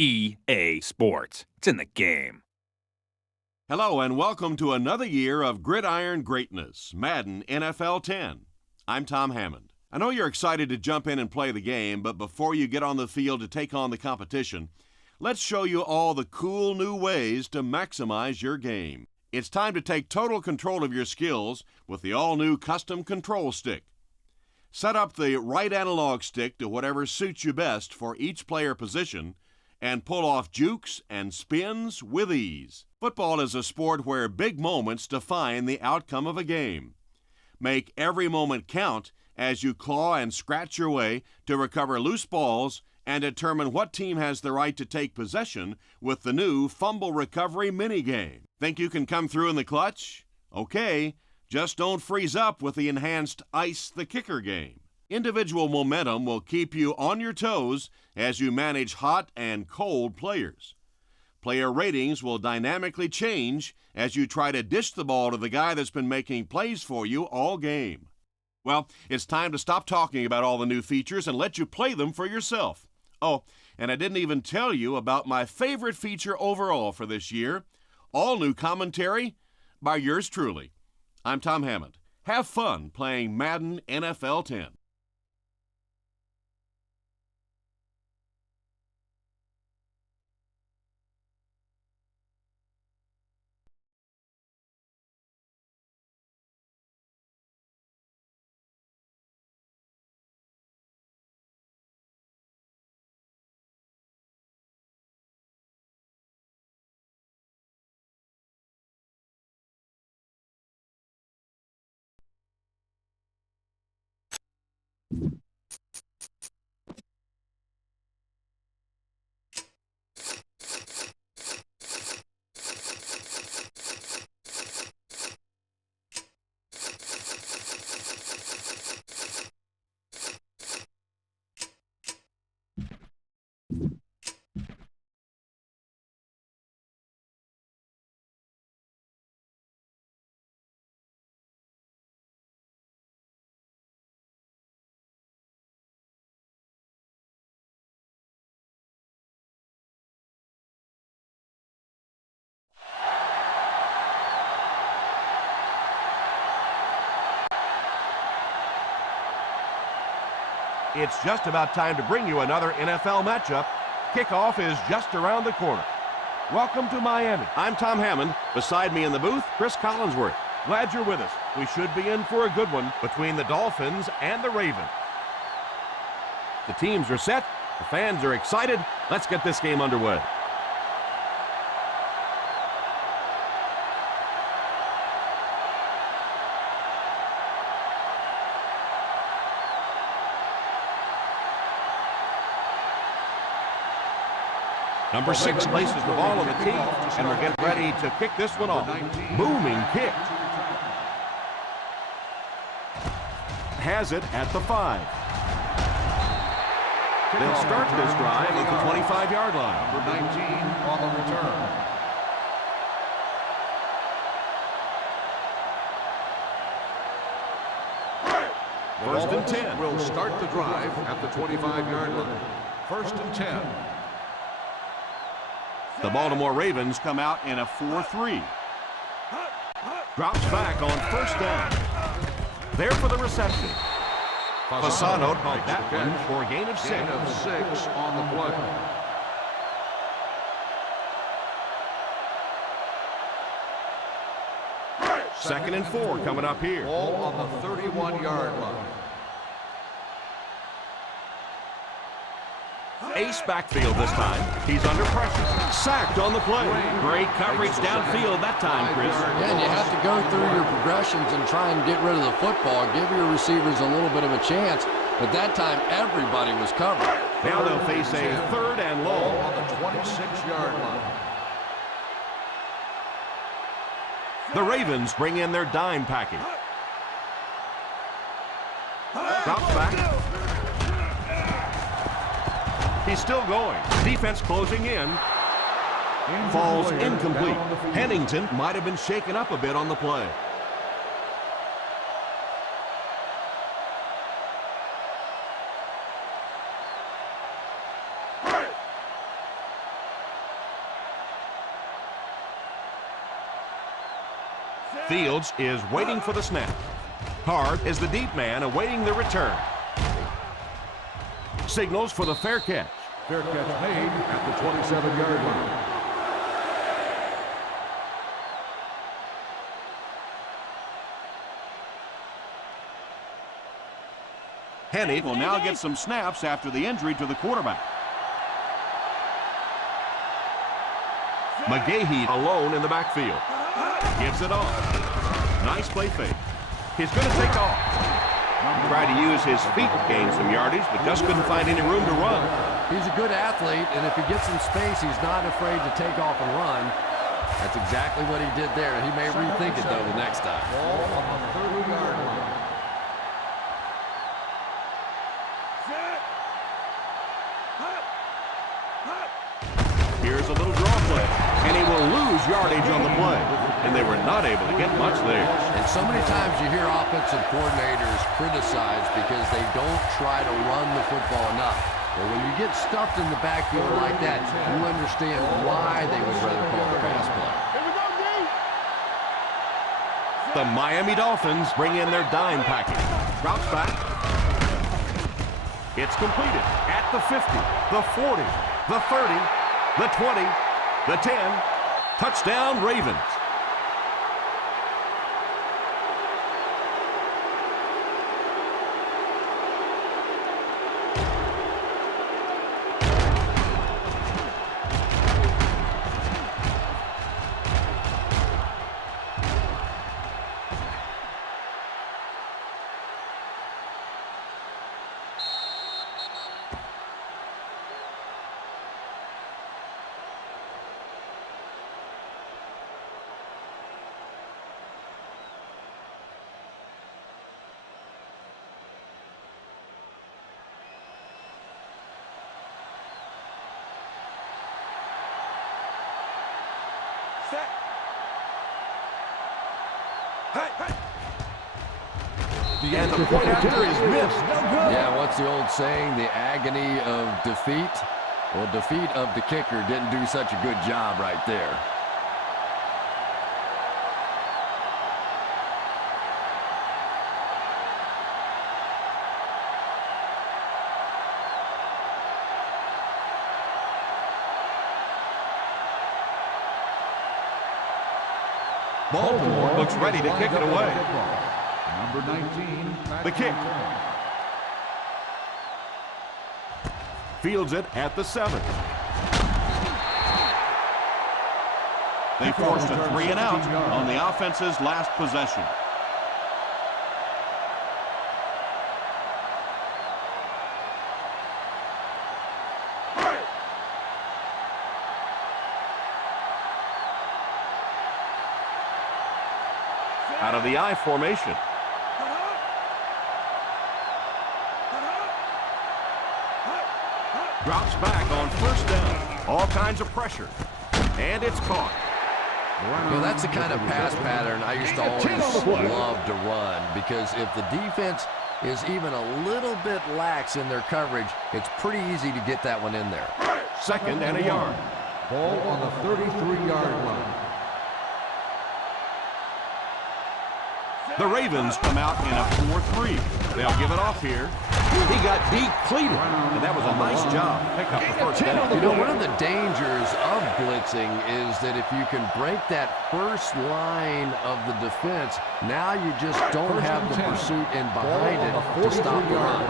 EA Sports. It's in the game. Hello and welcome to another year of gridiron greatness, Madden NFL 10. I'm Tom Hammond. I know you're excited to jump in and play the game, but before you get on the field to take on the competition, let's show you all the cool new ways to maximize your game. It's time to take total control of your skills with the all-new custom control stick. Set up the right analog stick to whatever suits you best for each player position and pull off jukes and spins with ease. Football is a sport where big moments define the outcome of a game. Make every moment count as you claw and scratch your way to recover loose balls and determine what team has the right to take possession with the new fumble recovery minigame. Think you can come through in the clutch? Okay, just don't freeze up with the enhanced Ice the Kicker game. Individual momentum will keep you on your toes as you manage hot and cold players. Player ratings will dynamically change as you try to dish the ball to the guy that's been making plays for you all game. Well, it's time to stop talking about all the new features and let you play them for yourself. Oh, and I didn't even tell you about my favorite feature overall for this year, all new commentary by yours truly. I'm Tom Hammond. Have fun playing Madden NFL 10. It's just about time to bring you another NFL matchup. Kickoff is just around the corner. Welcome to Miami. I'm Tom Hammond. Beside me in the booth, Chris Collinsworth. Glad you're with us. We should be in for a good one between the Dolphins and the Ravens. The teams are set. The fans are excited. Let's get this game underway. Number 6 places the ball on the tee, and we'll get ready to kick this one off. Booming kick. Has it at the 5. They'll start this drive at the 25-yard line. Number 19 on the return. First and 10. Will start the drive at the 25-yard line. First and 10. The Baltimore Ravens come out in a 4-3. Drops back on first down. There for the reception. Fasano caught that one for a gain of 6. Gain of 6 on the play. Second and 4 coming up here. Ball on the 31-yard line. Ace backfield this time. He's under pressure. Sacked on the play. Great coverage downfield that time, Chris. Yeah, and you have to go through your progressions and try and get rid of the football, give your receivers a little bit of a chance. But that time, everybody was covered. Now they'll face a third and long. Ball on the 26-yard line. The Ravens bring in their dime package. Drops back. He's still going. Defense closing in. Falls incomplete. Pennington might have been shaken up a bit on the play. Fields is waiting for the snap. Hard is the deep man awaiting the return. Signals for the fair catch. Fair catch made at the 27-yard line. Henney will now get some snaps after the injury to the quarterback. McGahee alone in the backfield. Gives it off. Nice play fake. He's going to take off. Tried to use his feet to gain some yardage, but just couldn't find any room to run. He's a good athlete, and if he gets some space, he's not afraid to take off and run. That's exactly what he did there. He may rethink it, though, the next time. Ball on the 30-yard line. Here's a little draw play, and he will lose yardage on the play, and they were not able to get much there. And so many times you hear offensive coordinators criticized because they don't try to run the football enough. But when you get stuffed in the backfield like that, you understand why they would rather call the pass play. The Miami Dolphins bring in their dime package. Routes back. It's completed at the 50, the 40, the 30, the 20, the 10. Touchdown, Ravens. And the point after is missed. Yeah, what's the old saying? The agony of defeat? Well, defeat of the kicker didn't do such a good job right there. Baltimore looks ready to kick it away. Number 19. The kick. Fields it at the 7. They forced a 3 and out on the offense's last possession. Out of the I formation. Drops back on first down. All kinds of pressure. And it's caught. Well, that's the kind of pass pattern I used to always love to run, because if the defense is even a little bit lax in their coverage, it's pretty easy to get that one in there. 2nd and a yard. Ball on the 33-yard line. The Ravens come out in a 4-3. They'll give it off here. He got depleted, and that was a nice job. Pick up the first down. You know, one of the dangers of blitzing is that if you can break that first line of the defense, now you just don't have the pursuit in behind it to stop the run.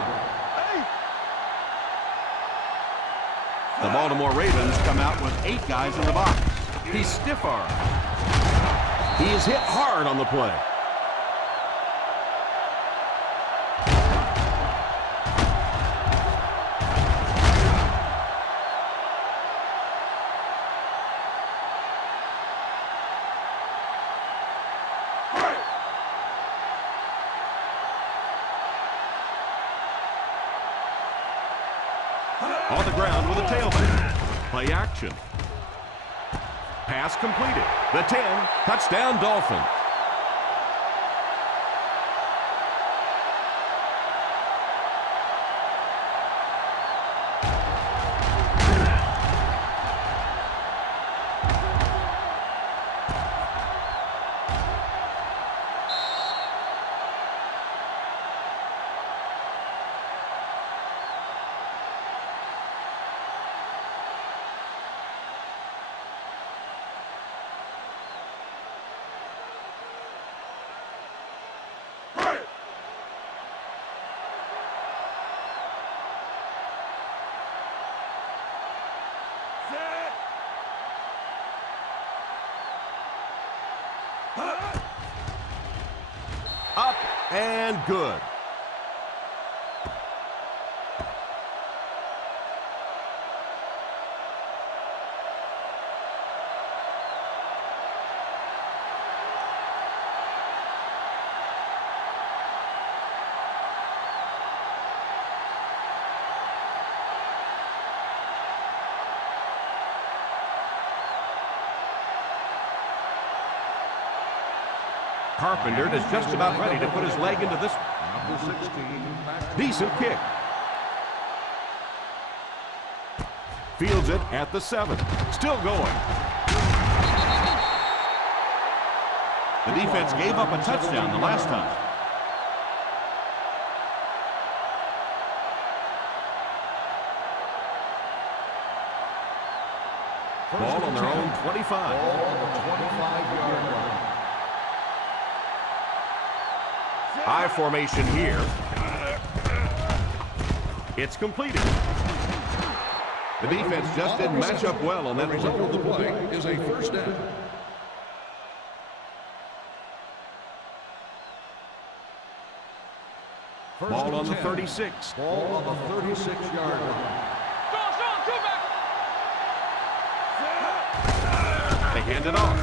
The Baltimore Ravens come out with 8 guys in the box. He's stiff-armed. He is hit hard on the play. On the ground with a tailback. Play action. Pass completed. The 10. Touchdown, Dolphins. Up and good. Carpenter is just about ready to put his leg into this. Number 16. Decent kick. Fields it at the 7. Still going. The defense gave up a touchdown the last time. Ball on their own 25. Ball on the 25-yard line. High formation here. It's completed. The defense just didn't match up well on that result of the play. play is a first down. Ball on the 36. Ball on the 36-yard line. They hand it off.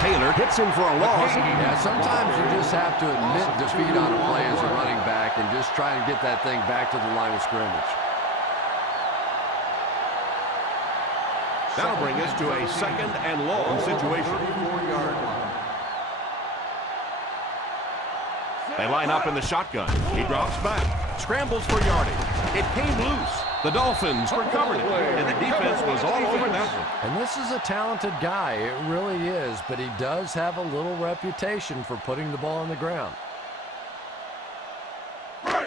Taylor hits him for a loss. Yeah, sometimes you just have to admit defeat on a play as a running back and just try and get that thing back to the line of scrimmage. That'll bring us to a second and long situation. 34-yard line. They line up in the shotgun. He drops back, scrambles for yardage. It came loose. The Dolphins recovered it, and the defense was all over that one. And this is a talented guy, it really is, but he does have a little reputation for putting the ball on the ground.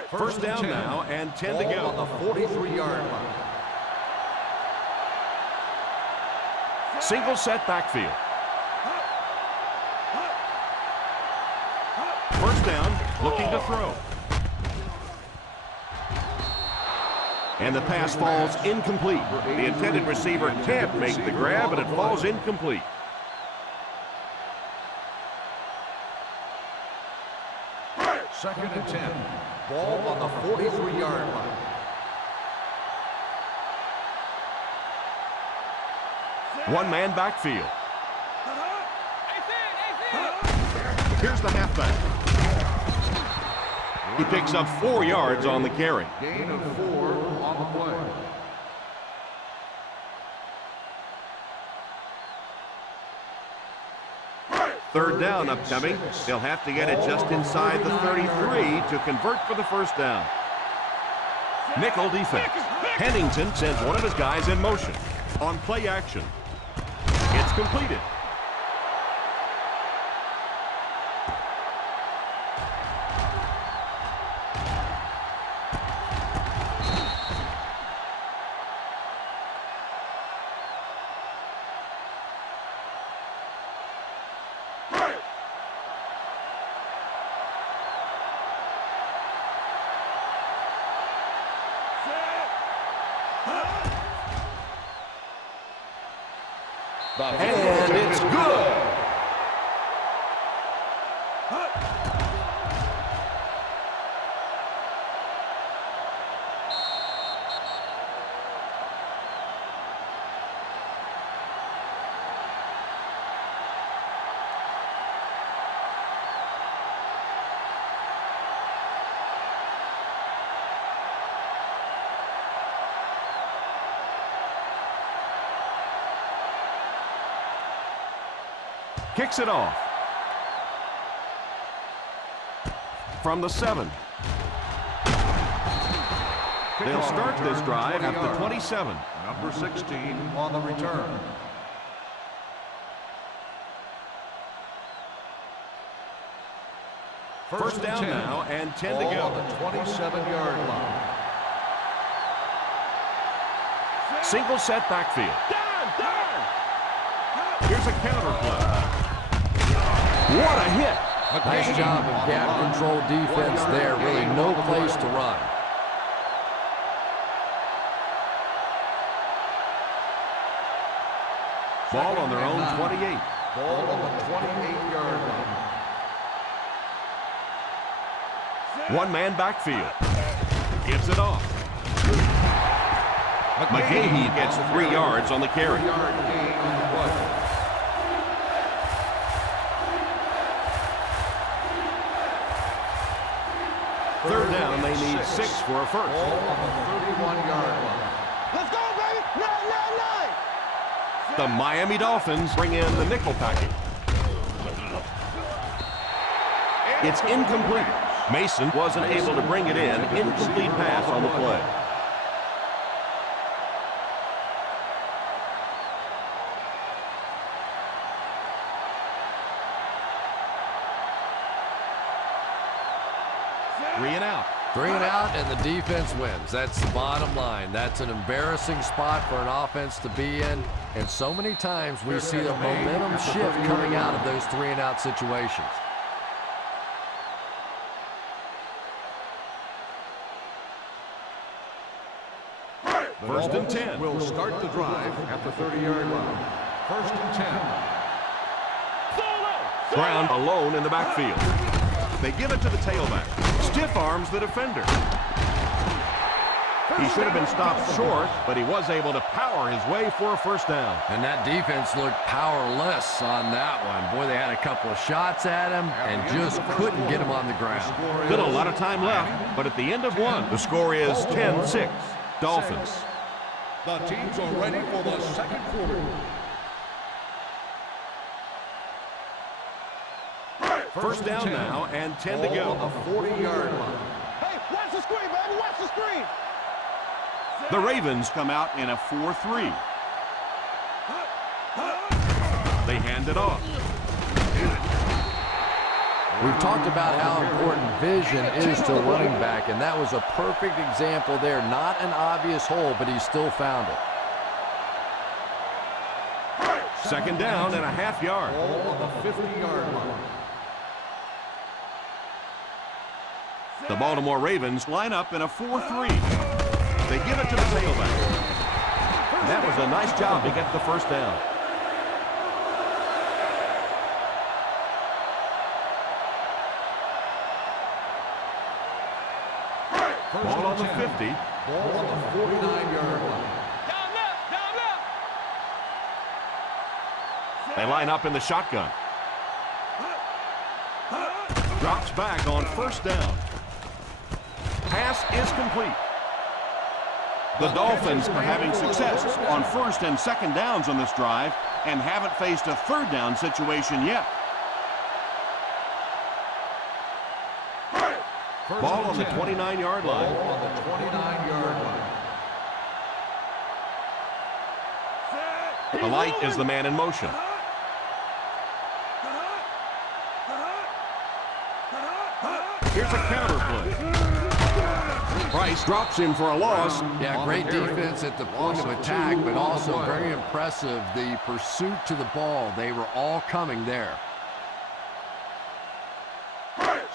First down now, and 10 to go. On the 43-yard line. Single set backfield. First down, looking to throw. And the pass falls incomplete. The intended receiver can't make the grab, and it falls incomplete. Second and 10. Ball on the 43-yard line. One-man backfield. Here's the halfback. He picks up 4 yards on the carry. Gain of 4 on the play. Third down upcoming. They'll have to get it just inside the 33 to convert for the first down. Nickel defense. Pennington sends one of his guys in motion. On play action. It's completed. And it's good. Kicks it off. From the 7. They'll start this drive at the 27. Number 16 on the return. First down now, and 10 to go. On the 27-yard line. Single set backfield. Here's a counter play. What a hit. Nice job of gap control defense there. Really no place to run. Ball on their own 28. Ball on the 28-yard line. One-man backfield. Gives it off. McGahee gets 3 yards on the carry. 3-yard gain on the play. Third down, they need 6 for a first. Ball on the 31-yard line. Let's go, baby! 999! The Miami Dolphins bring in the nickel package. It's incomplete. Mason wasn't able to bring it in. Incomplete pass on the play. Three and out. 3 and out, and the defense wins. That's the bottom line. That's an embarrassing spot for an offense to be in. And so many times we see the momentum shift coming out of those 3 and out situations. First and 10. Will start the drive at the 30-yard line. First and 10. Brown alone in the backfield. They give it to the tailback. Stiff arms the defender. He should have been stopped short, but he was able to power his way for a first down. And that defense looked powerless on that one. Boy, they had a couple of shots at him and just couldn't get him on the ground. Still a lot of time left, but at the end of one, the score is 10-6. Dolphins. The teams are ready for the second quarter. First down now and 10 to go. On the 40-yard line. Hey, watch the screen, baby! Watch the screen! The Ravens come out in a 4-3. They hand it off. We've talked about how important vision is to a running back, and that was a perfect example there. Not an obvious hole, but he still found it. Second down and a half yard. Ball on the 50-yard line. The Baltimore Ravens line up in a 4-3. They give it to the tailback. That was a nice job to get the first down. Ball on the 50. Ball on the 49-yard line. Down left! Down left! They line up in the shotgun. Drops back on first down. Pass is complete. The Dolphins are having success on first and second downs on this drive and haven't faced a third down situation yet. Ball on the 29-yard line. Ball on the 29-yard line. The light is the man in motion. Here's a counter play. Price drops him for a loss. Yeah, great defense at the point of attack, but also very impressive. The pursuit to the ball, they were all coming there.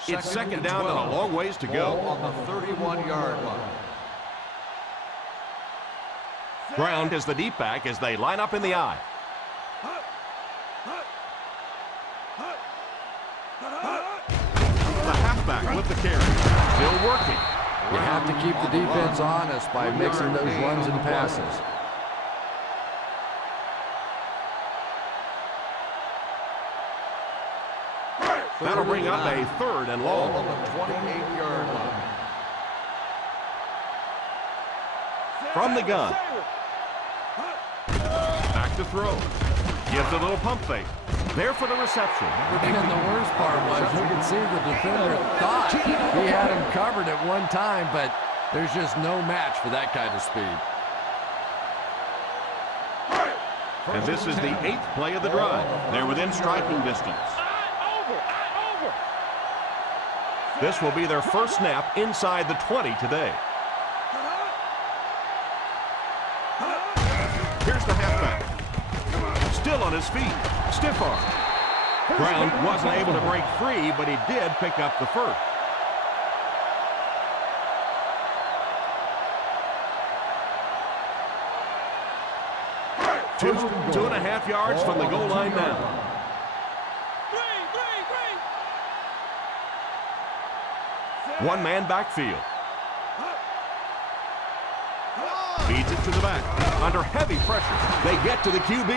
It's second down and a long ways to Ball go. on the 31-yard line. Brown is the deep back as they line up in the eye. The halfback with the carry. Still working. You have to keep the defense honest by mixing those runs and passes. That'll bring up a third and Ball long. on the 28-yard line. From the gun. Back to throw. Gives a little pump fake. There for the reception. And the worst part was you could see the defender thought he had him covered at one time, but there's just no match for that kind of speed. And this is the 8th play of the drive. They're within striking distance. This will be their first snap inside the 20 today. Here's the halfback. Still on his feet. Stiff arm. Brown wasn't able to break free, but he did pick up the first. Two and a half yards from the goal line now. One-man backfield. Feeds it to the back. Under heavy pressure, they get to the QB.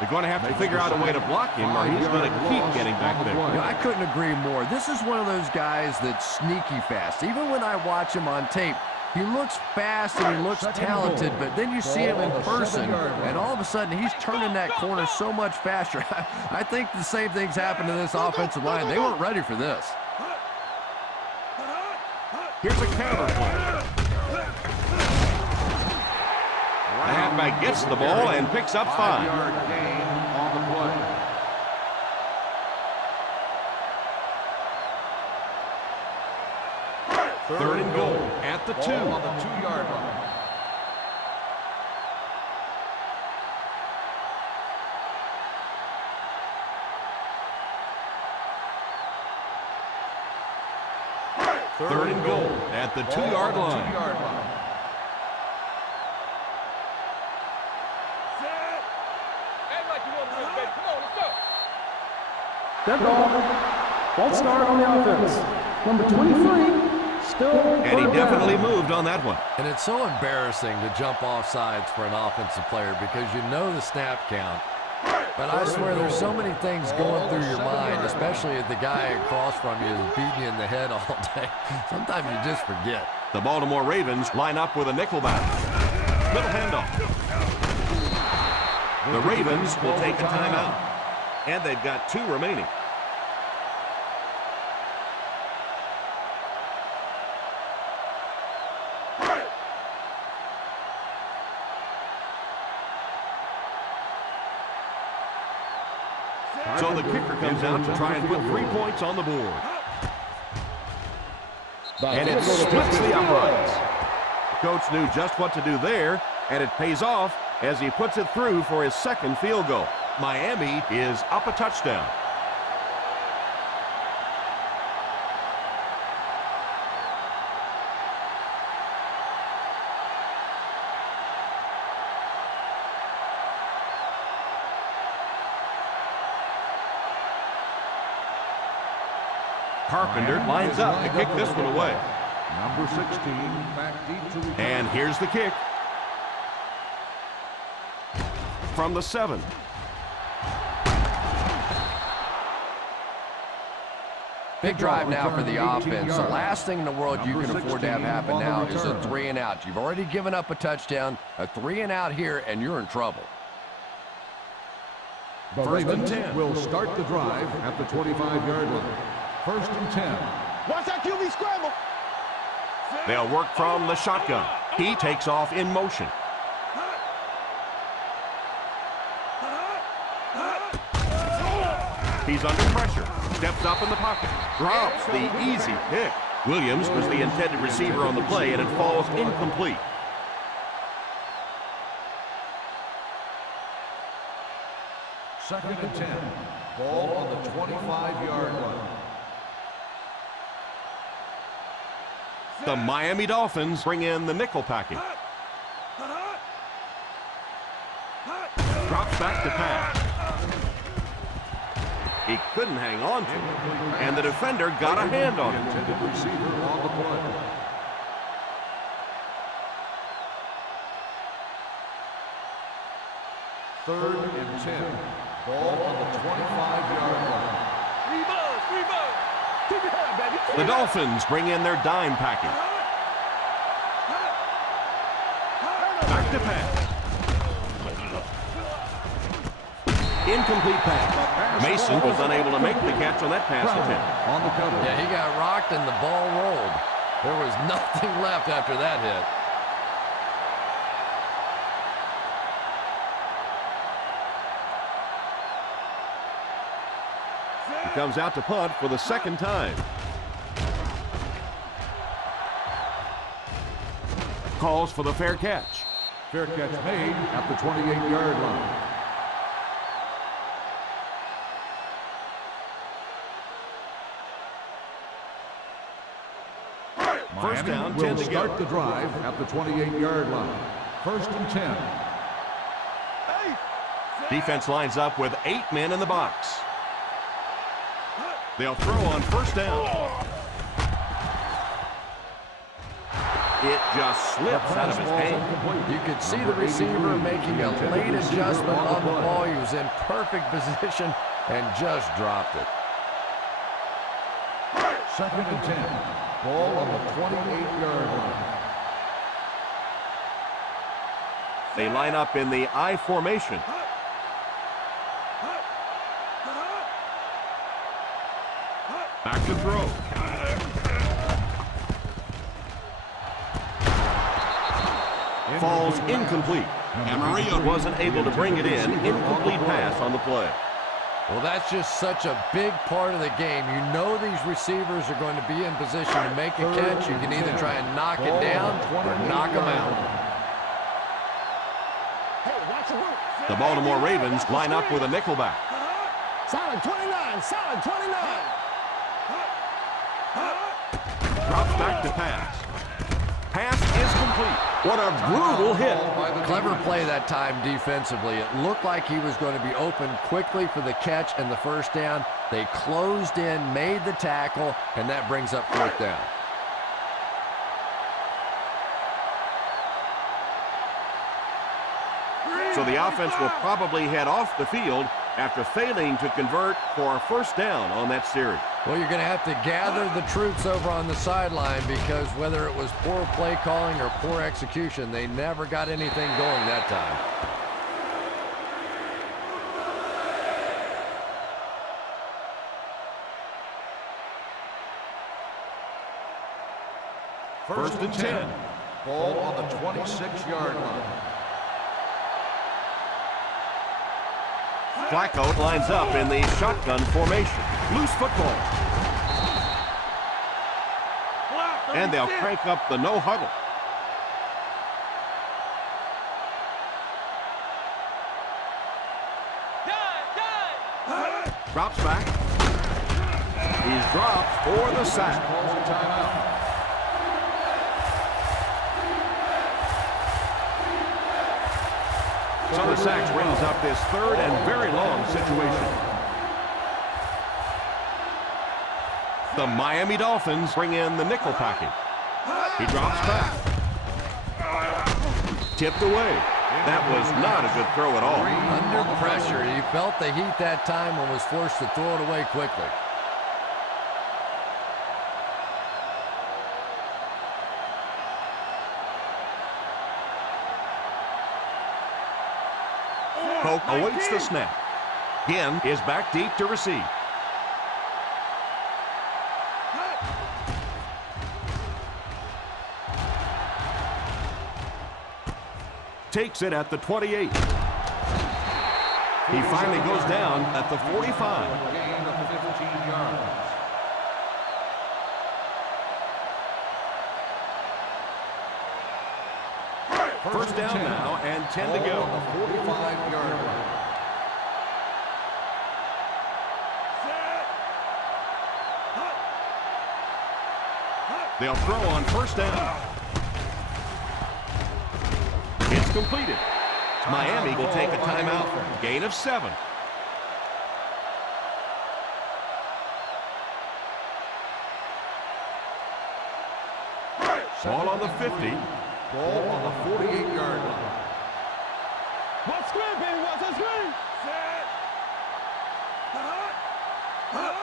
They're going to have to figure out a way to block him or he's going to keep getting back there. You know, I couldn't agree more. This is one of those guys that's sneaky fast. Even when I watch him on tape, he looks fast and he looks talented, but then you see him in person, and all of a sudden he's turning that corner so much faster. I think the same thing's happened to this offensive line. They weren't ready for this. Here's a counter play. The halfback gets the ball and picks up 5. 5-yard gain on the play. Third and goal at the 2. Ball on the 2-yard line. Third and goal at the 2-yard line. 2-yard line. Act like you want to win, baby. Come on, let's go. Dead ball. False start on the offense. Number 23, still. And he definitely moved on that one. And it's so embarrassing to jump off sides for an offensive player because you know the snap count. But I swear there's so many things going through your mind, especially if the guy across from you is beating you in the head all day. Sometimes you just forget. The Baltimore Ravens line up with a nickel back. Little handoff. The Ravens will take a timeout. And they've got 2 remaining. So the kicker comes out to try and put 3 points on the board. And it splits the uprights. The coach knew just what to do there, and it pays off as he puts it through for his 2nd field goal. Miami is up a touchdown. Carpenter lines up to kick this one away. Number 16, back deep to return. And here's the kick. From the 7. Big drive now for the offense. The last thing in the world you can afford to have happen now is a 3-and-out. You've already given up a touchdown, a 3-and-out here, and you're in trouble. The Ravens will start the drive at the 25-yard line. 1st and 10. Watch that QB scramble. They'll work from the shotgun. He takes off in motion. He's under pressure. Steps up in the pocket. Drops the easy pick. Williams was the intended receiver on the play, and it falls incomplete. Second and 10. Ball on the 25-yard line. The Miami Dolphins bring in the nickel package. Drops back to pass. He couldn't hang on to it, and the defender got a hand on it. Intended receiver on the play. Third and 10. Ball on the 25-yard line. Rebound. Keep your head, baby. The Dolphins bring in their dime package. Back to pass. Incomplete pass. Mason was unable to make the catch on that pass attempt. On the cover. Yeah, he got rocked and the ball rolled. There was nothing left after that hit. He comes out to punt for the 2nd time. Calls for the fair catch. Fair catch made at the 28-yard line. First down, 10 will to start go. the drive at the 28-yard line. 1st and 10. Defense lines up with 8 men in the box. They'll throw on 1st down. It just slips out of his hand. You could see the receiver making a late adjustment on the ball. He was in perfect position and just dropped it. 2nd and 10. Ball on the 28-yard line. They line up in the I formation. Back to throw. Falls incomplete. Amarillo wasn't able to bring it in. Incomplete pass on the play. Well, that's just such a big part of the game. You know these receivers are going to be in position to make a catch. You can either try and knock it down or knock them out. The Baltimore Ravens line up with a nickelback. Solid 29, solid 29. Drops back to pass. Pass is complete. What a brutal hit. Clever play that time defensively. It looked like he was going to be open quickly for the catch and the first down. They closed in, made the tackle, and that brings up 4th down. So the offense will probably head off the field after failing to convert for a first down on that series. Well, you're going to have to gather the troops over on the sideline because whether it was poor play calling or poor execution, they never got anything going that time. First and 10. Ball on the 26-yard line. Flacco lines up in the shotgun formation. Loose football. And they'll crank up the no huddle. Drops back. He's dropped for the sack. Calls a timeout. So the sack brings up this 3rd and very long situation. The Miami Dolphins bring in the nickel package. He drops back. Tipped away. That was not a good throw at all. Under pressure, he felt the heat that time and was forced to throw it away quickly. Polk awaits the snap. Ginn is back deep to receive. Takes it at the 28. He finally goes down at the 45. Gain of 15 yards. First down now and 10 to go. On the 45-yard line. They'll throw on first down. It's completed. Miami will take a timeout. Gain of 7. Ball on the 50. Ball on the 48-yard line. What's screen, baby? What's that screen?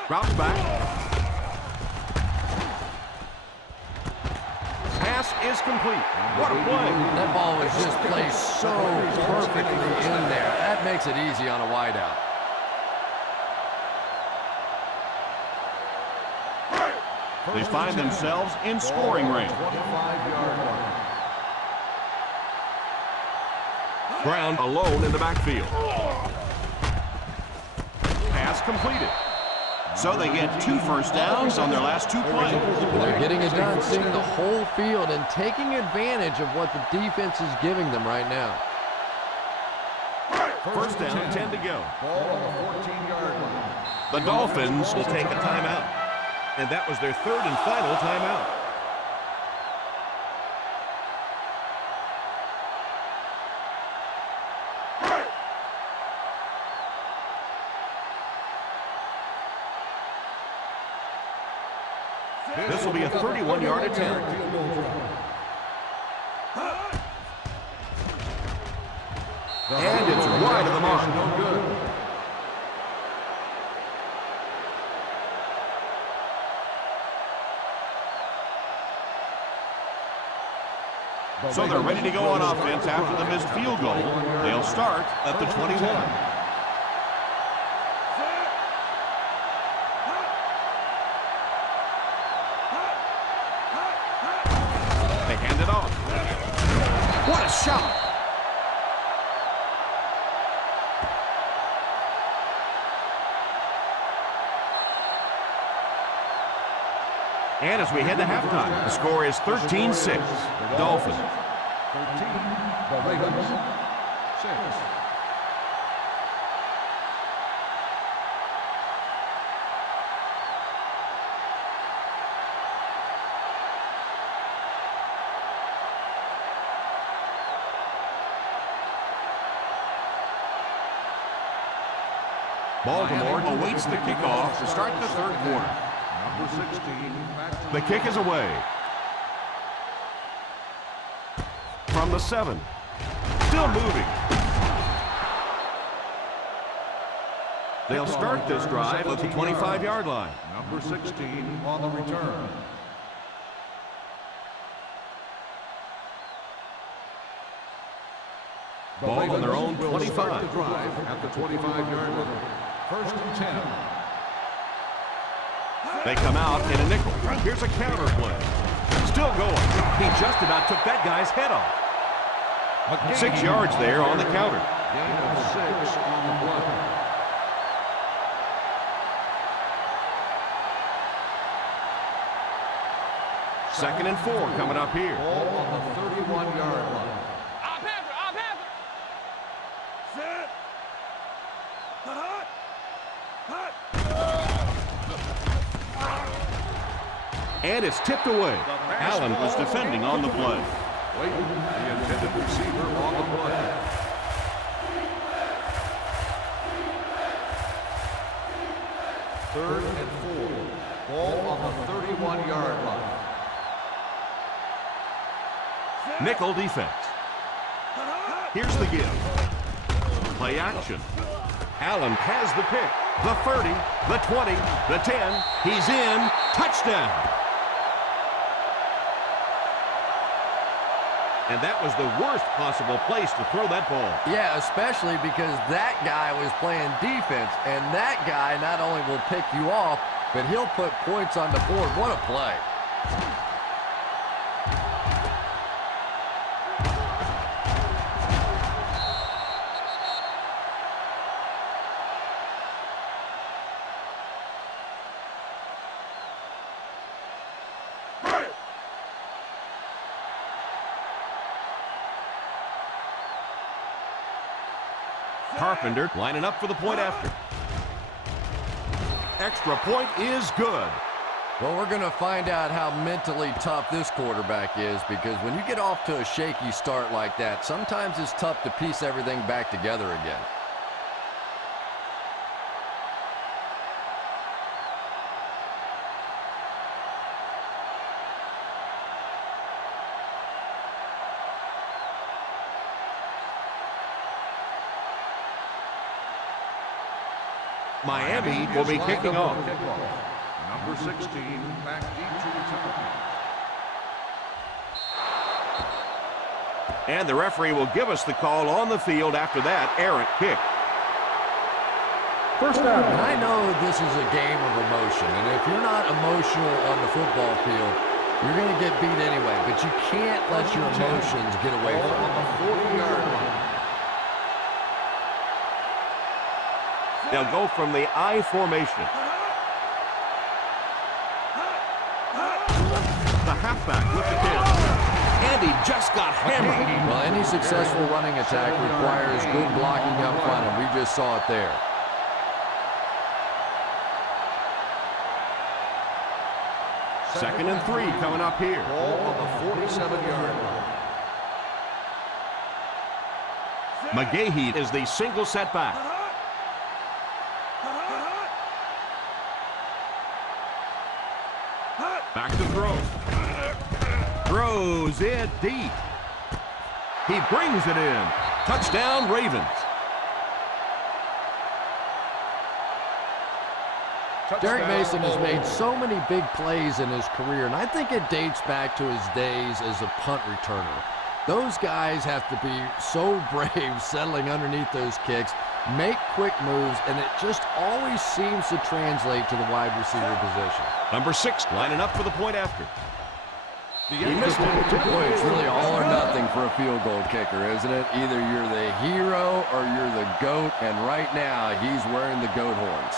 Drops back. Pass is complete. What a play. That ball was just placed so perfectly in there. That makes it easy on a wideout. They find themselves in scoring range. 25-yard line. Brown alone in the backfield. Pass completed. So they get 2 first downs on their last 2 plays. They're getting it done, seeing the whole field and taking advantage of what the defense is giving them right now. First down, 10 to go. Ball on the 14-yard line. The Dolphins will take a timeout. And that was their 3rd and final timeout. This will be a 31-yard attempt. And it's wide of the mark. No good. So they're ready to go on offense after the missed field goal. They'll start at the 21. They hand it off. What a shot! And as we head to halftime, the score is 13-6. Dolphins. 13, the Ravens, 6. Baltimore awaits the kickoff to start the third quarter. Number 16, back to The kick is away. From the 7. Still moving. They'll start this drive at the 25-yard line. number 16 on the return. Ball on their own Will start the 25. drive at the 25-yard line. First and 10. They come out in a nickel. Here's a counter play. Still going. He just about took that guy's head off. 6 yards there on the counter. Gain of 6 on the play. Second and 4 coming up here. Ball on the 31-yard line. And it's tipped away. Allen was defending on the play. Waiting, the intended receiver on the play. Third and 4. Ball on the 31-yard line. Nickel defense. Here's the give. Play action. Allen has the pick. The 30, the 20, the 10. He's in. Touchdown. And that was the worst possible place to throw that ball. Yeah, especially because that guy was playing defense, and that guy not only will pick you off, but he'll put points on the board. What a play. Carpenter lining up for the point after. Extra point is good. Well, we're going to find out how mentally tough this quarterback is, because when you get off to a shaky start like that, sometimes it's tough to piece everything back together again. Miami will be kicking off. Number 16, back deep to return. And the referee will give us the call on the field after that errant kick. First down. And I know this is a game of emotion, and if you're not emotional on the football field, you're going to get beat anyway, but you can't let your emotions get away from you. On the 40-yard line. They'll go from the I formation. The halfback with the kick. And he just got hammered. Well, any successful running attack requires good blocking up front, and we just saw it there. Second and 3 coming up here. Ball on the 47-yard line. McGahee is the single setback. Back to throw. Throws it deep. He brings it in. Touchdown, Ravens. Derek Mason has made so many big plays in his career, and I think it dates back to his days as a punt returner. Those guys have to be so brave settling underneath those kicks, make quick moves, and it just always seems to translate to the wide receiver position. Number 6 lining up for the point after. He missed it. Boy, it's really all or nothing for a field goal kicker, isn't it? Either you're the hero or you're the GOAT, and right now he's wearing the goat horns.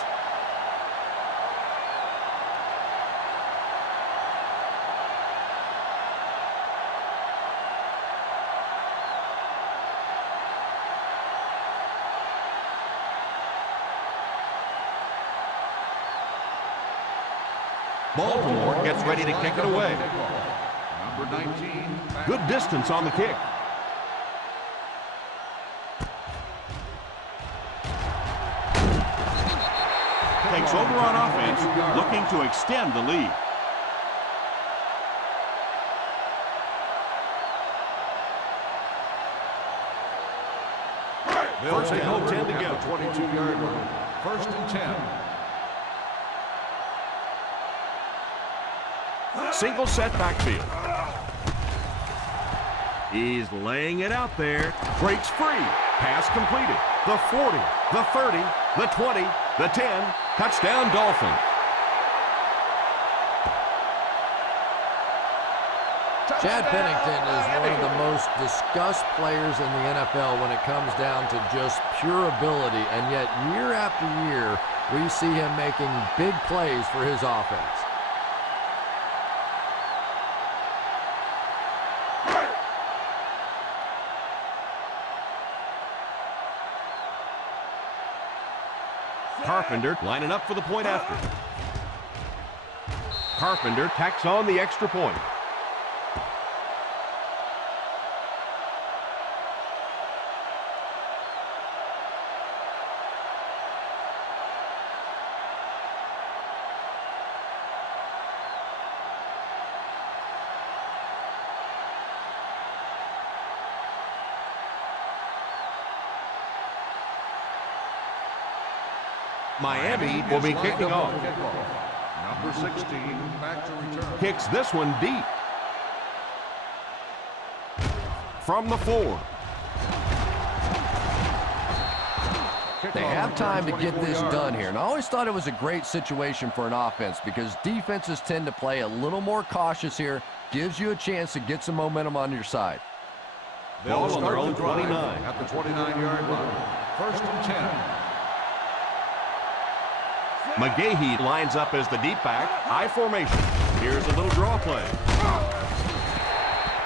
Baltimore gets ready to kick it away. Number 19. Good distance on the kick. Takes over on offense, looking to extend the lead. First and 10 to go. 22-yard line. First and 10. Single set backfield. He's laying it out there. Breaks free. Pass completed. The 40, the 30, the 20, the 10. Touchdown, Dolphins. Chad Pennington is one of the most discussed players in the NFL when it comes down to just pure ability, and yet year after year, we see him making big plays for his offense. Carpenter lining up for the point after. Carpenter tacks on the extra point. Miami will be kicking off. Number 16, back to return. Kicks this one deep. From the 4. They have time to get this done here, and I always thought it was a great situation for an offense because defenses tend to play a little more cautious here, gives you a chance to get some momentum on your side. Ball on their own 29. At the 29-yard line. First and 10. McGahee lines up as the deep back. I formation. Here's a little draw play.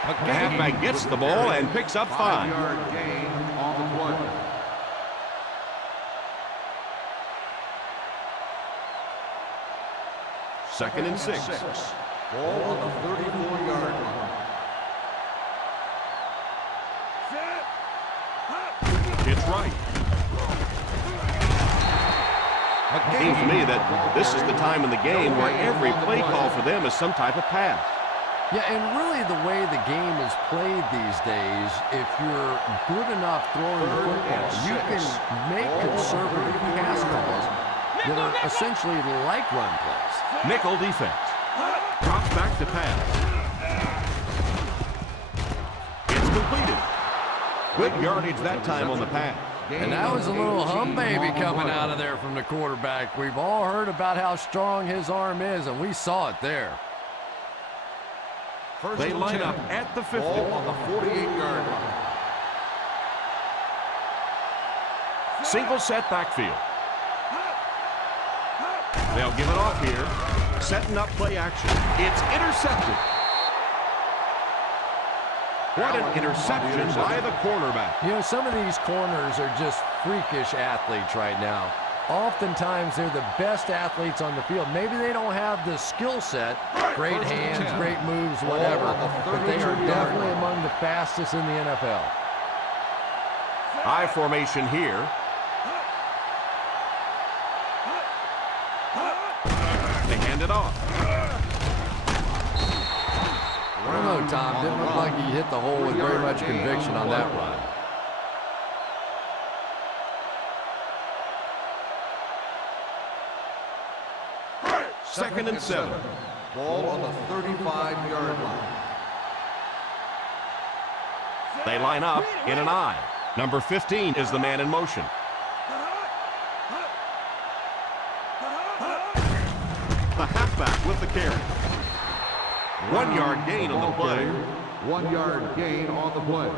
The halfback gets the ball and picks up 5. 5-yard gain on the play. Second and 6. Ball on the 34-yard line. It's right. It seems to me that this is the time in the game where every play call for them is some type of pass. Yeah, and really the way the game is played these days, if you're good enough throwing the football, you can make conservative pass calls that are essentially like run plays. Nickel defense. Drops back to pass. It's completed. Good yardage that time on the pass. And that was a little hum baby coming out of there from the quarterback. We've all heard about how strong his arm is, and we saw it there. They line up at the 50. Ball on the 48-yard line. Single set backfield. They'll give it off here. Setting up play action. It's intercepted. What an interception by the cornerback. You know, some of these corners are just freakish athletes right now. Oftentimes, they're the best athletes on the field. Maybe they don't have the skill set, great hands, great moves, whatever, but they are definitely among the fastest in the NFL. I formation here. They hand it off. I don't know, Tom. Didn't look like he hit the hole with very much conviction on that run. Second and 7. Ball on the 35-yard line. They line up in an I. Number 15 is the man in motion. The halfback with the carry. 1 yard gain on the play. 1 yard gain on the play.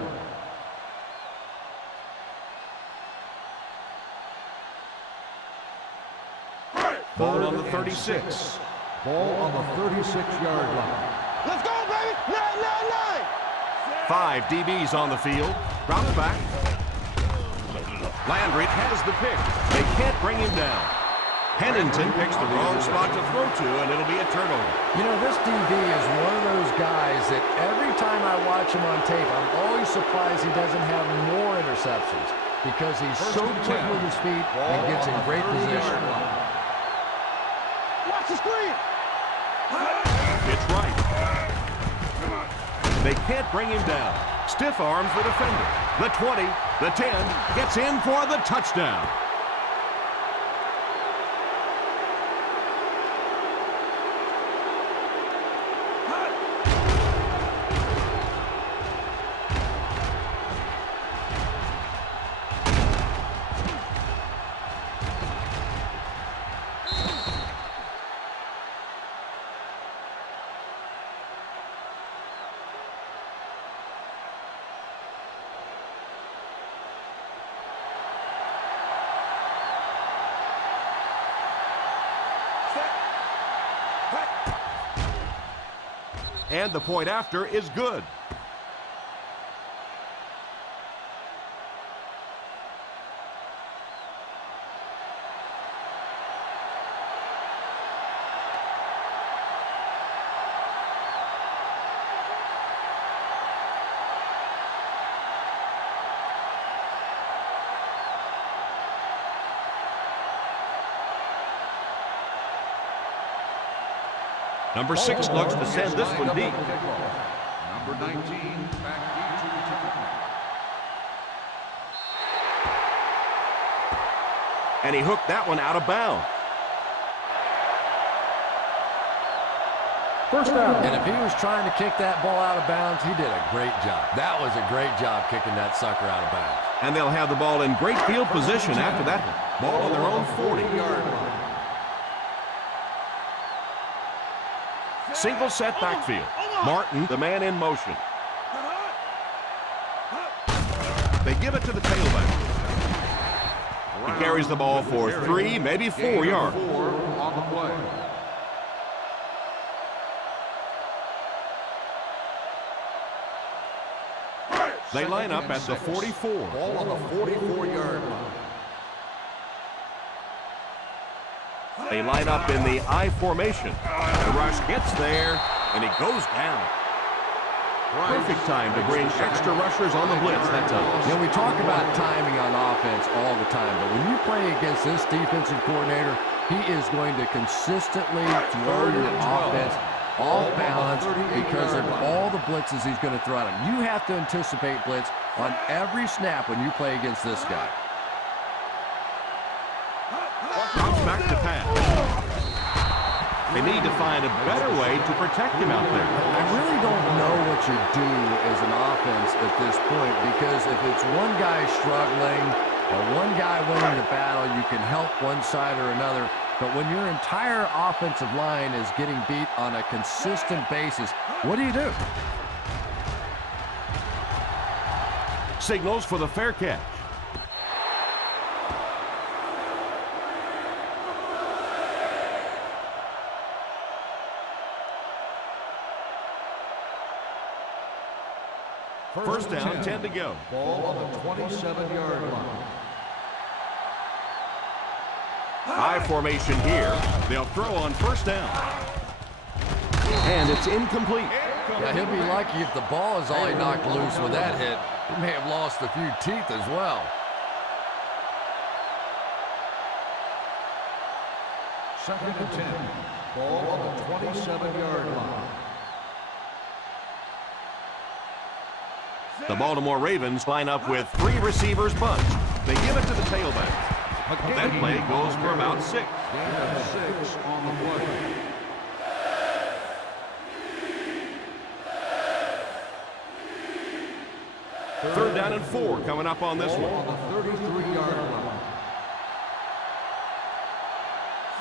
Ball on the 36. Ball on the 36-yard line. Let's go, baby! 9, 5 DBs on the field. Drops back. Landry has the pick. They can't bring him down. Pennington picks the wrong spot to throw to, and it'll be a turnover. You know, this DB is one of those guys that every time I watch him on tape, I'm always surprised he doesn't have more interceptions because he's so quick with his feet and gets in great position. Watch the screen! It's right. They can't bring him down. Stiff arms the defender. The 20, the 10, gets in for the touchdown. And the point after is good. Number 6 looks to send this one deep. Number 19, back deep to return. And he hooked that one out of bounds. First down. And if he was trying to kick that ball out of bounds, he did a great job. That was a great job kicking that sucker out of bounds. And they'll have the ball in great field position after that one. Ball on their own 40-yard line. Single set backfield. Martin, the man in motion. They give it to the tailback. He carries the ball for 3, maybe 4 yards. 4 on the play. They line up at the 44. Ball on the 44-yard line. They line up in the I formation. The rush gets there, and he goes down. Perfect time to bring extra rushers on the blitz that time. You know, we talk about timing on offense all the time, but when you play against this defensive coordinator, he is going to consistently throw your offense off balance because of all the blitzes he's going to throw at him. You have to anticipate blitz on every snap when you play against this guy. Drops back to pass. They need to find a better way to protect him out there. I really don't know what you do as an offense at this point because if it's one guy struggling or one guy winning the battle, you can help one side or another. But when your entire offensive line is getting beat on a consistent basis, what do you do? Signals for the fair catch. First down, 10 to go. Ball on the 27-yard line. I formation here. They'll throw on first down. And it's incomplete. Yeah, he'll be lucky if the ball is all he knocked loose with that hit. He may have lost a few teeth as well. Second and 10. Ball on the 27-yard line. The Baltimore Ravens line up with 3 receivers bunch. They give it to the tailback. That play goes for about 6. Gain of 6 on the play. Third down and 4 coming up on this On one. the 33-yard line.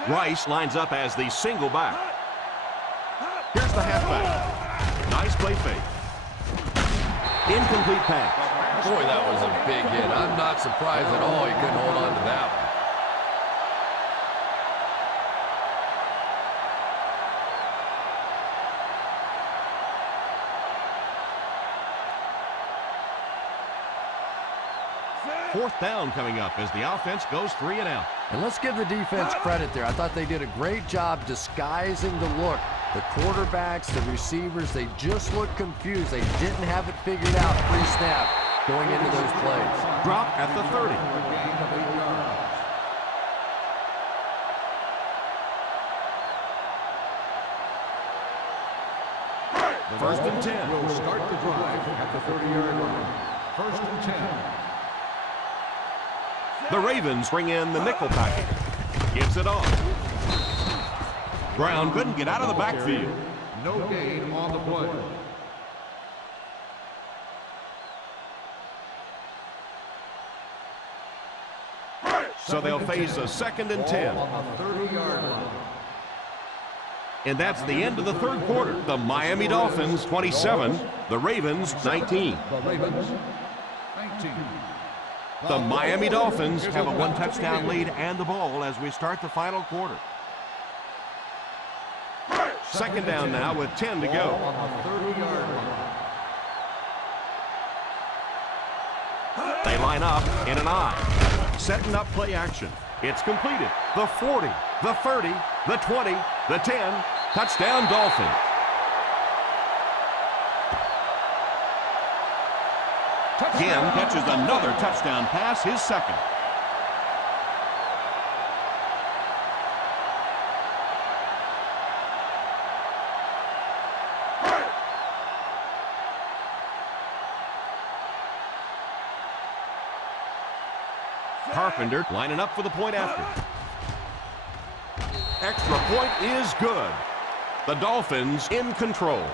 Rice lines up as the single back. Here's the halfback. Nice play fake. Incomplete pass. Boy, that was a big hit. I'm not surprised at all he couldn't hold on to that one. Fourth down coming up as the offense goes 3 and out. And let's give the defense credit there. I thought they did a great job disguising the look. The quarterbacks, the receivers, they just looked confused. They didn't have it figured out pre-snap going into those plays. Drop at the 30. Gain of 8 yards. First and 10. Will start the drive at the 30-yard line. First and 10. The Ravens bring in the nickel package. Gives it off. Brown couldn't get out of the backfield. No gain on the play. So they'll face a second and 10. On the 30-yard line. And that's the end of the third quarter. The Miami Dolphins 27, the Ravens 19. The Ravens, 19. The Miami Dolphins have a 1-touchdown lead and the ball as we start the final quarter. Second down now with 10 to go. On the 30-yard line. They line up in an I. Setting up play action. It's completed. The 40, the 30, the 20, the 10. Touchdown Dolphins. Ginn catches another touchdown pass, his second. Carpenter lining up for the point after. Extra point is good. The Dolphins in control.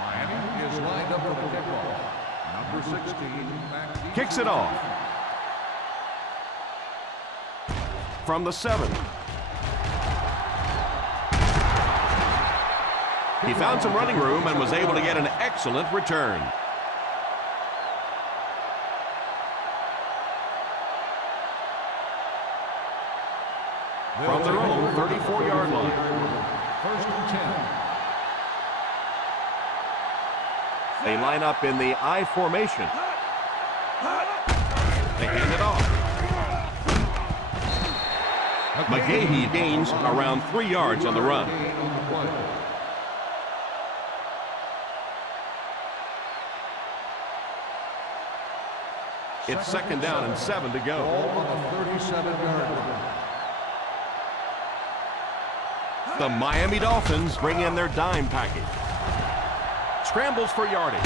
Miami is lined up for the kickoff. Number 16, Matt Kicks it off. From the 7. He found some running room and was able to get an excellent return. From their own 34-yard line. First and 10. They line up in the I formation. They hand it off. McGahee gains around 3 yards on the run. Gain on the play. It's second down and 7 to go. Ball on the 37-yard line. The Miami Dolphins bring in their dime package. Scrambles for yardage.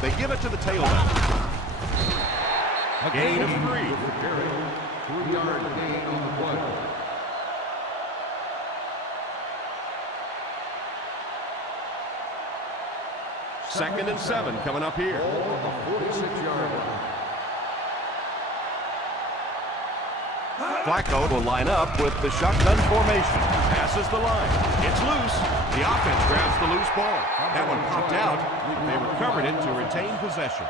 They give it to the tailback. Gain of 3. 3-yard gain on the play. Second and 7 coming up here. Ball on the 46-yard line. Flacco will line up with the shotgun formation. Passes the line. It's loose. The offense grabs the loose ball. That one popped out. They recovered it to retain possession.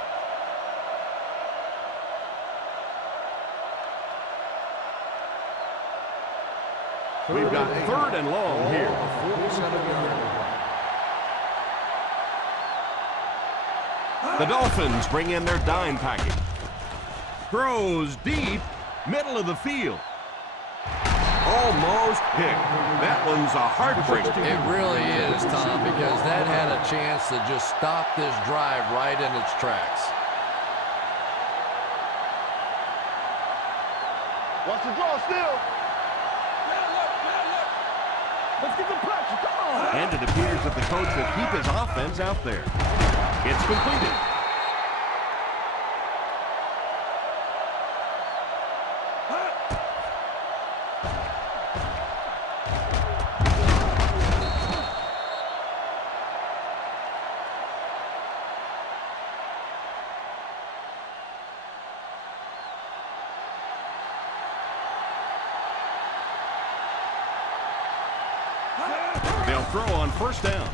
We've got 3rd and long here. 47-yard line. The Dolphins bring in their dime package. Throws deep, middle of the field. Almost picked. That one's a heartbreaker. It really is, Tom, because that had a chance to just stop this drive right in its tracks. Watch the draw still. Let's get the pressure. Come on. And it appears that the coach will keep his offense out there. It's completed. They'll throw on 1st down.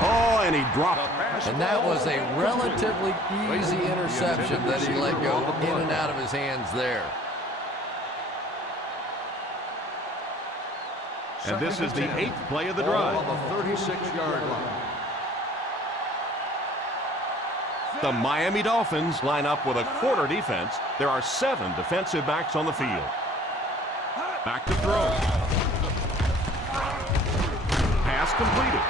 Oh, and he dropped. And that was a relatively easy interception that he let go in and out of his hands there. And this is the 8th play of the Ball drive. on the 36-yard line. The Miami Dolphins line up with a quarter defense. There are 7 defensive backs on the field. Back to throw. Pass completed.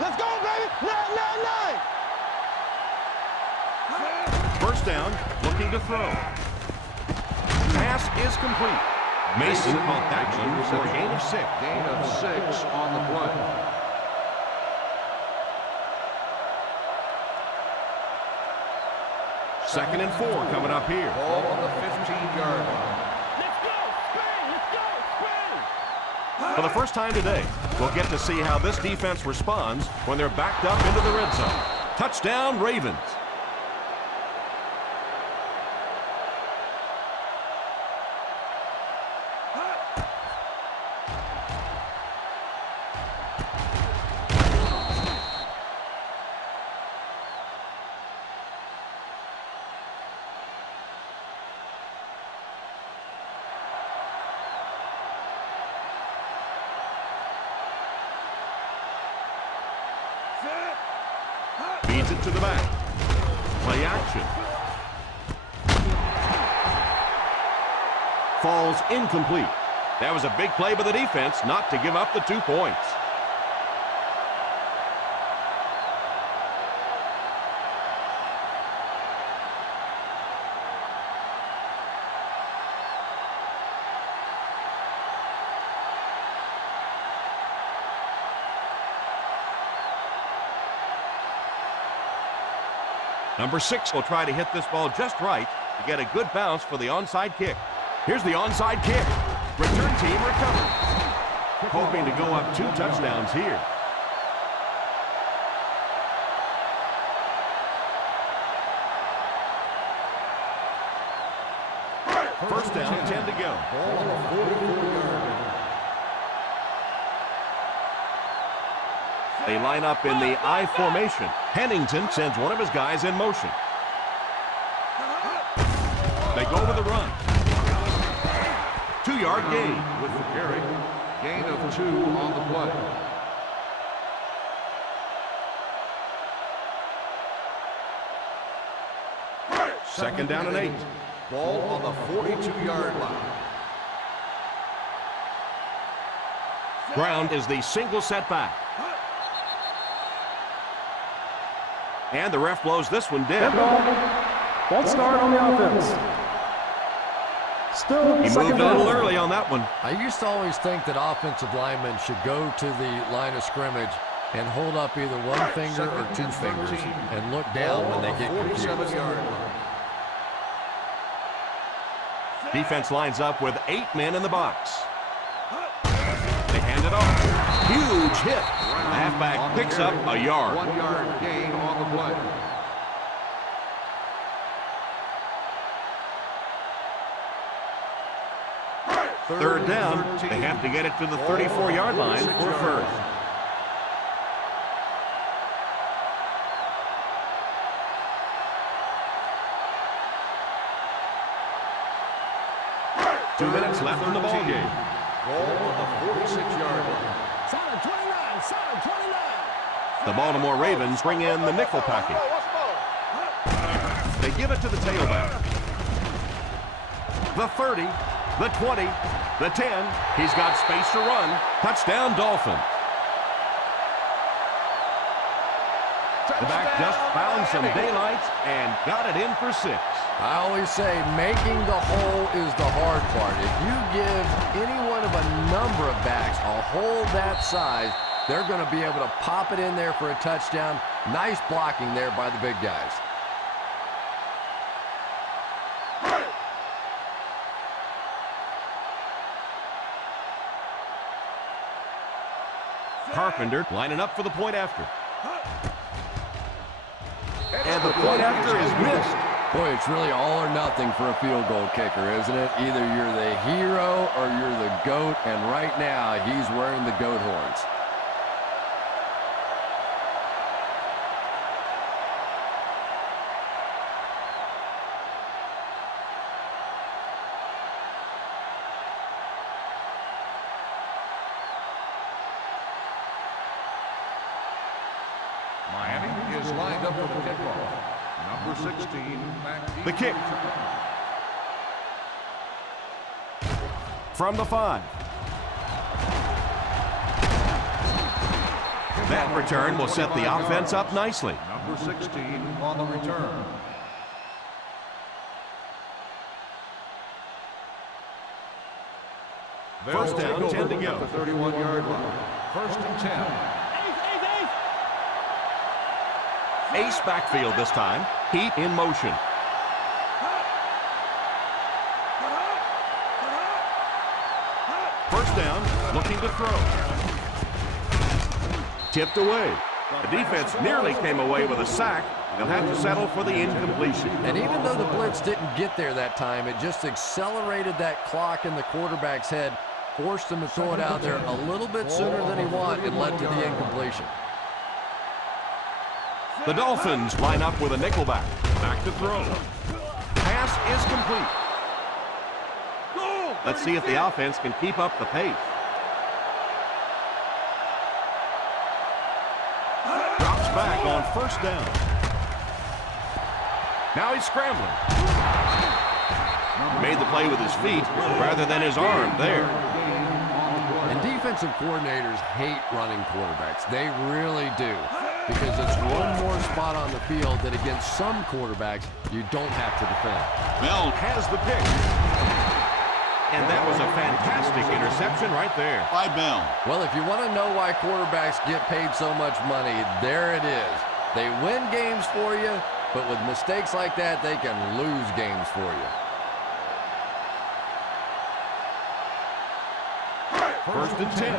Let's go, baby. Line. 1st down, looking to throw. Pass is complete. Mason caught that one for a gain of 6. Gain of 6 on the play. Second and 4 coming up here. Ball on the 15-yard line. Let's go. Spin. For the first time today, we'll get to see how this defense responds when they're backed up into the red zone. Touchdown, Ravens. Feeds it to the back. Play action. Falls incomplete. That was a big play by the defense not to give up the 2 points. Number 6 will try to hit this ball just right to get a good bounce for the onside kick. Here's the onside kick. Return team recovers. Hoping to go up 2 touchdowns here. First down, 10 to go. Ball on the 44-yard line. They line up in the I formation. Pennington sends one of his guys in motion. They go with the run. 2-yard gain. With the carry. Gain of 2 on the play. Second down and 8. Ball on the 42-yard line. Ground is the single setback. And the ref blows this one dead. False start on the offense. Still, He second moved a little down. early on that one. I used to always think that offensive linemen should go to the line of scrimmage and hold up either one finger or 2 fingers and look down when they get confused. 47-yard line. Defense lines up with 8 men in the box. They hand it off. Huge hit. The halfback picks up a yard. 1 yard gain on the play. Third down. They have to get it to the 34-yard line for first. Two minutes left in the ball game. Ball on the 46-yard line. Solid 29, solid 29. The Baltimore Ravens bring in the nickel package. They give it to the tailback. The 30, the 20, the 10. He's got space to run. Touchdown, Dolphins. The back just found some daylight and got it in for 6. I always say making the hole is the hard part. If you give any one of a number of backs a hole that size, they're going to be able to pop it in there for a touchdown. Nice blocking there by the big guys. Carpenter lining up for the point after. And the point after is missed. Boy, it's really all or nothing for a field goal kicker, isn't it? Either you're the hero or you're the GOAT, and right now he's wearing the goat horns. Miami is lined up for the kickoff. Number 16, The kick. From the 5. That return will set the offense up nicely. Number 16 on the return. First down, 10 to go. The 31-yard line. First and 10. Ace backfield this time. Heat in motion. First down, looking to throw. Tipped away. The defense nearly came away with a sack. They'll have to settle for the incompletion. And even though the blitz didn't get there that time, it just accelerated that clock in the quarterback's head, forced him to throw it out there a little bit sooner than he wanted, and led to the incompletion. The Dolphins line up with a nickelback. Back to throw. Pass is complete. Let's see if the offense can keep up the pace. Drops back on first down. Now he's scrambling. Made the play with his feet rather than his arm there. And defensive coordinators hate running quarterbacks. They really do. Because it's one more spot on the field that against some quarterbacks you don't have to defend. Bell has the pick. And that was a fantastic interception right there by Bell. Well, if you want to know why quarterbacks get paid so much money, there it is. They win games for you, but with mistakes like that, they can lose games for you. First and 10.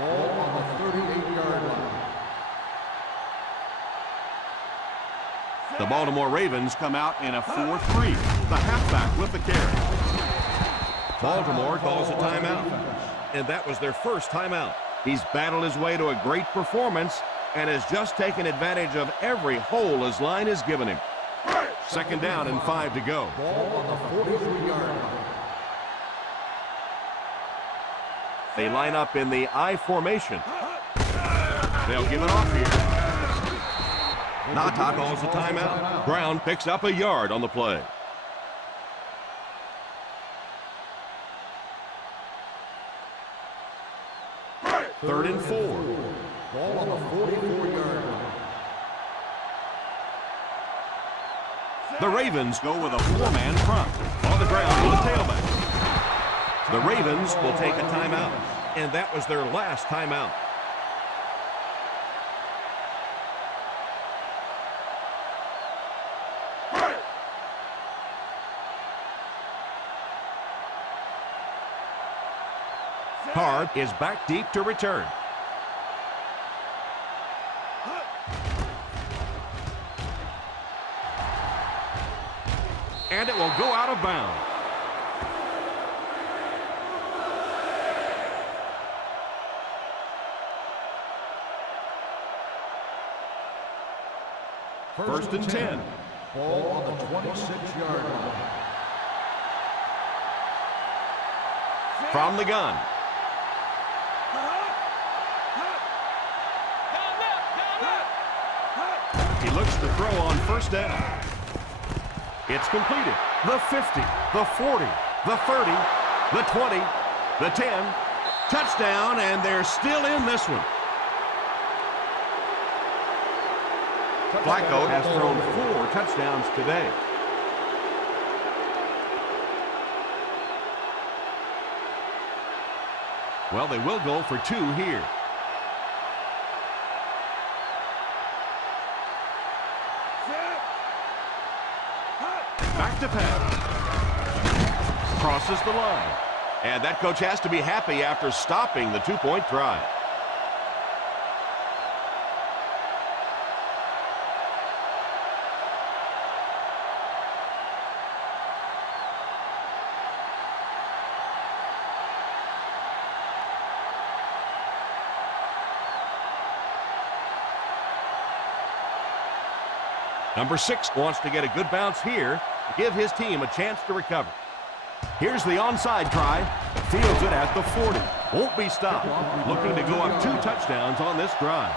Ball on the 38-yard line. The Baltimore Ravens come out in a 4-3. The halfback with the carry. Baltimore calls a timeout, and that was their first timeout. He's battled his way to a great performance and has just taken advantage of every hole his line has given him. Second down and 5 to go. Ball on the 43-yard line. They line up in the I formation. They'll give it off here. Nata calls a timeout. Brown picks up a yard on the play. Third and 4. Ball on the 44-yard line. The Ravens go with a 4-man front. On the ground with a tailback. The Ravens will take a timeout, and that was their last timeout. Hard is back deep to return. And it will go out of bounds. First and 10. Ball on the 26-yard line. From the gun. He looks to throw on first down. It's completed. The 50, the 40, the 30, the 20, the 10. Touchdown, and they're still in this one. Flacco has thrown 4 touchdowns today. Well, they will go for 2 here. Back to pass. Crosses the line. And that coach has to be happy after stopping the 2-point drive. Number 6 wants to get a good bounce here to give his team a chance to recover. Here's the onside try. Fields it at the 40. Won't be stopped. Looking to go up 2 touchdowns on this drive.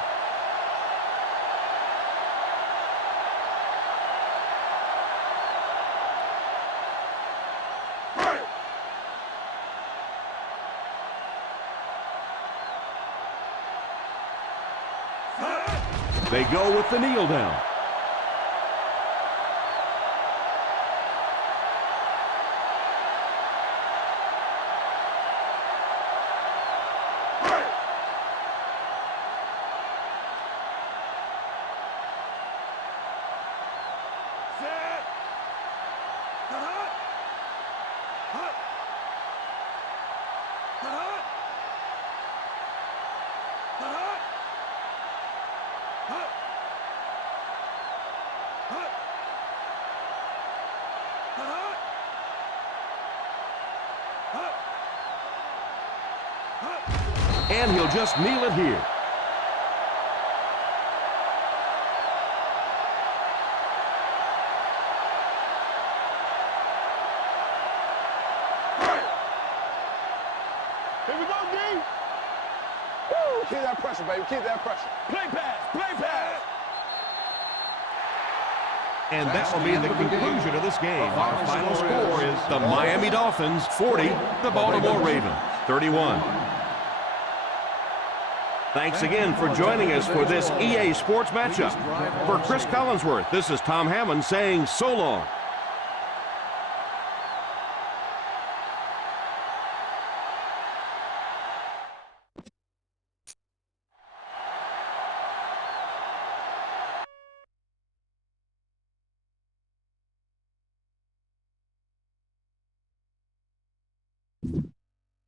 They go with the kneel down. And he'll just kneel it here. Here we go, D. Woo, keep that pressure, baby. Keep that pressure. Play pass. Play pass. And that will be the conclusion of this game. Our final score is the Miami Dolphins 40, the Baltimore Ravens 31. Thanks again for joining us for this EA Sports matchup. For Chris Collinsworth, this is Tom Hammond saying so long.